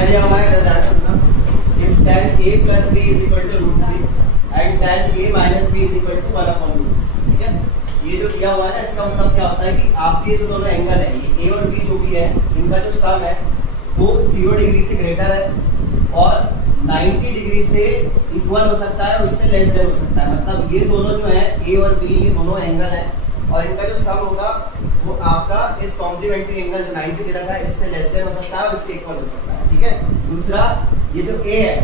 क्या दिया हुआ है ध्यान सुनना, if tan a plus b is equal to √3 and tan a minus b is equal to 1/√3, ठीक है। ये जो दिया हुआ है ना, इसका मतलब क्या होता है कि आपके जो दोनों एंगल है, ये a और b जो भी है, इनका जो सम है वो 0 डिग्री से ग्रेटर है और 90 डिग्री से इक्वल हो सकता है, उससे लेस देन हो सकता है। मतलब ये दोनों जो है a और b, ये दोनों एंगल है और इनका जो सम होगा वो आपका इस कॉम्प्लीमेंट्री एंगल जो 90 दे रखा है इससे लेस देन हो सकता है और इसके इक्वल हो सकता है, ठीक है। दूसरा, ये जो a है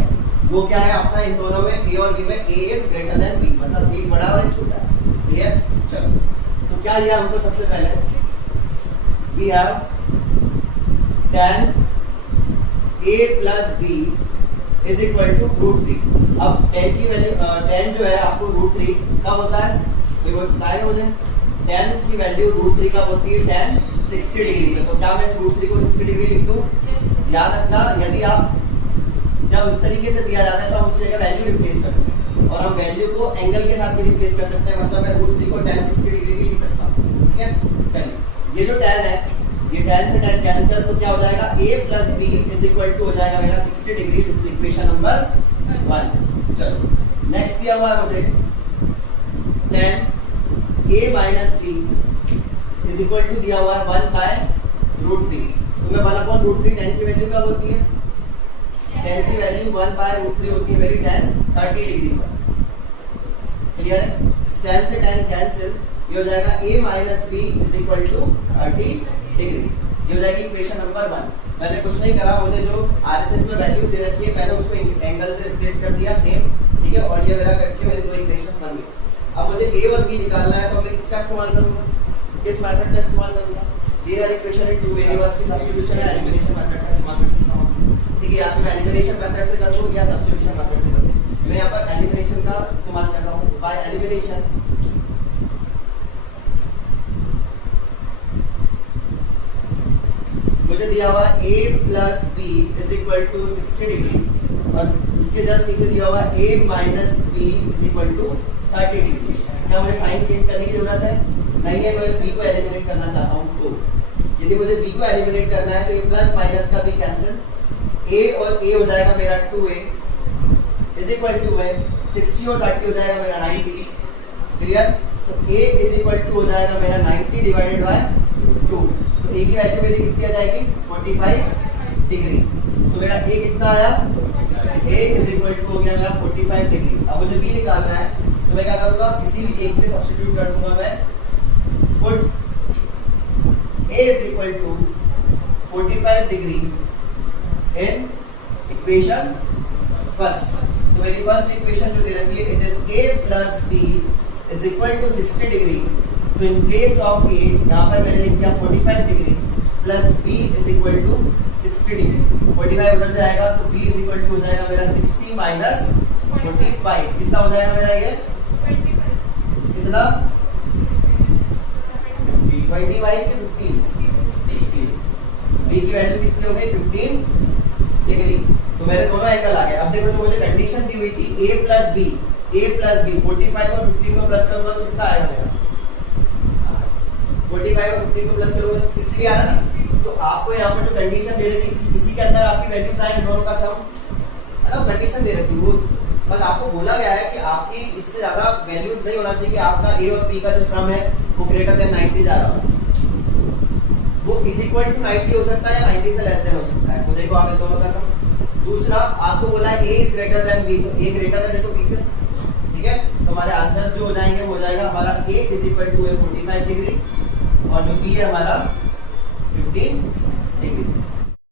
वो क्या है आपका, इन दोनों में a और b में a is greater than b, मतलब एक बड़ा और एक छोटा है, ठीक है। चलो, तो क्या लिया हमको सबसे पहले, we have tan a plus b is equal to √3। अब tan की वैल्यू, tan जो है आपको √3 कब होता है, कोई बताएगा मुझे? tan की वैल्यू √3 कब होती है, tan 60 डिग्री में। तो क्या मैं इस √3 को 60 डिग्री लिख दूं? याद रखना, यदि आप जब इस तरीके से दिया जाता है तो हम उसकी जगह वैल्यू रिप्लेस करते हैं और हम वैल्यू को एंगल के साथ भी रिप्लेस कर सकते हैं। मतलब मैं √3 को tan 60 डिग्री भी लिख सकता हूँ, ठीक है। चलिए, ये जो tan है, ये tan से tan कैंसिल, तो क्या हो जाएगा, a plus b is equal to हो जाएगा मेरा 60 degree. This is equation number 1। चलो, नेक्स्ट दिया हुआ है मुझे tan a minus b is equal to दिया हुआ है 1/√3। तो मैं 1/√3 tan की वैल्यू कब होती है, tan की वैल्यू 1/√3 होती है मेरी tan 30 डिग्री पर। क्लियर है? tan से tan कैंसिल, ये हो जाएगा a minus b is equal to 30 degree. ये हो जाएगी इक्वेशन नंबर 1। मैंने कुछ नहीं करा, मुझे जो RHS में वैल्यू दे रखी है मैंने उसको एंगल से रिप्लेस कर दिया सेम, ठीक है। और ये मेरा करके मेरी दो इक्वेशन बन गई। अब मुझे a और b निकालना है, तो मैं किसका इस्तेमाल करूंगा, किस मेथड का इस्तेमाल करूंगा? Linear equation in two variables की सब्स्टिट्यूशन है, एलिमिनेशन मेथड का इस्तेमाल कर सकता हूं, ठीक है। या तो मैं एलिमिनेशन मेथड से करूं या सब्स्टिट्यूशन मेथड से करूं। मैं यहां पर एलिमिनेशन का इस्तेमाल कर रहा हूं। बाय एलिमिनेशन मुझे दिया हुआ है a plus b is equal to 60 degree और उसके जस्ट नीचे दिया हुआ है a minus b is equal to 30 degree. क्या मुझे साइन चेंज करने की जरूरत है? नहीं है। मैं b को एलिमिनेट करना चाहता हूँ, तो यदि मुझे b को एलिमिनेट करना है तो ये प्लस माइनस का b कैंसिल, a और a हो जाएगा मेरा 2a इज इक्वल टू है 60 और 30 हो जाएगा मेरा 90। क्लियर? तो a इज इक्वल टू हो जाएगा मेरा 90 डिवाइडेड बाय 2। तो a की वैल्यू मेरी कितनी आ जाएगी, 45 डिग्री। तो मेरा a कितना आया, a इज इक्वल टू हो गया मेरा 45 डिग्री। अब मुझे b निकालना है, तो मैं क्या करूंगा, किसी भी एक पे सब्स्टिट्यूट कर दूंगा मैं। Put a is equal to 45 degree in equation first. तो मेरी फर्स्ट इक्वेशन जो दे रखी है, it is a plus b is equal to 60 degree. तो इन प्लेस ऑफ a यहाँ पर मैंने लिख दिया 45 degree plus b is equal to 60 degree. 45 उधर जाएगा तो b इज इक्वल टू हो जाएगा मेरा 60 माइनस 45। कितना हो जाएगा मेरा ये, कितना, 25 के 15। b की वैल्यू कितनी हो गई, 15 डिग्री। तो मेरे दोनों एंगल आ गए। अब देखो, जो मुझे कंडीशन दी हुई थी a प्लस b 45 और 15 को प्लस करूंगा तो कितना आएगा मेरा, 45 और 15 को प्लस करोगे तो 60 आ रहा है। तो आपको यहाँ पर जो कंडीशन दे रखी है इसी के अंदर आपकी वैल्यूज आए, दोनों का सम है ना, कंडीशन दे रखी वो। बस आपको बोला गया है कि आपकी इससे ज्यादा वैल्यूज नहीं होना चाहिए कि आपका a और b का जो सम है वो ग्रेटर देन 90 जा रहा हो। वो इज इक्वल टू 90 हो सकता है या 90 से लेस देन हो सकता है। तो देखो आप इन दोनों का सम। दूसरा, आपको बोला है a is greater than b, तो a ग्रेटर है देखो b से, ठीक है। तो हमारे आंसर जो हो जाएंगे वो हो जाएगा हमारा a is equal to 45 degree और जो b है हमारा 15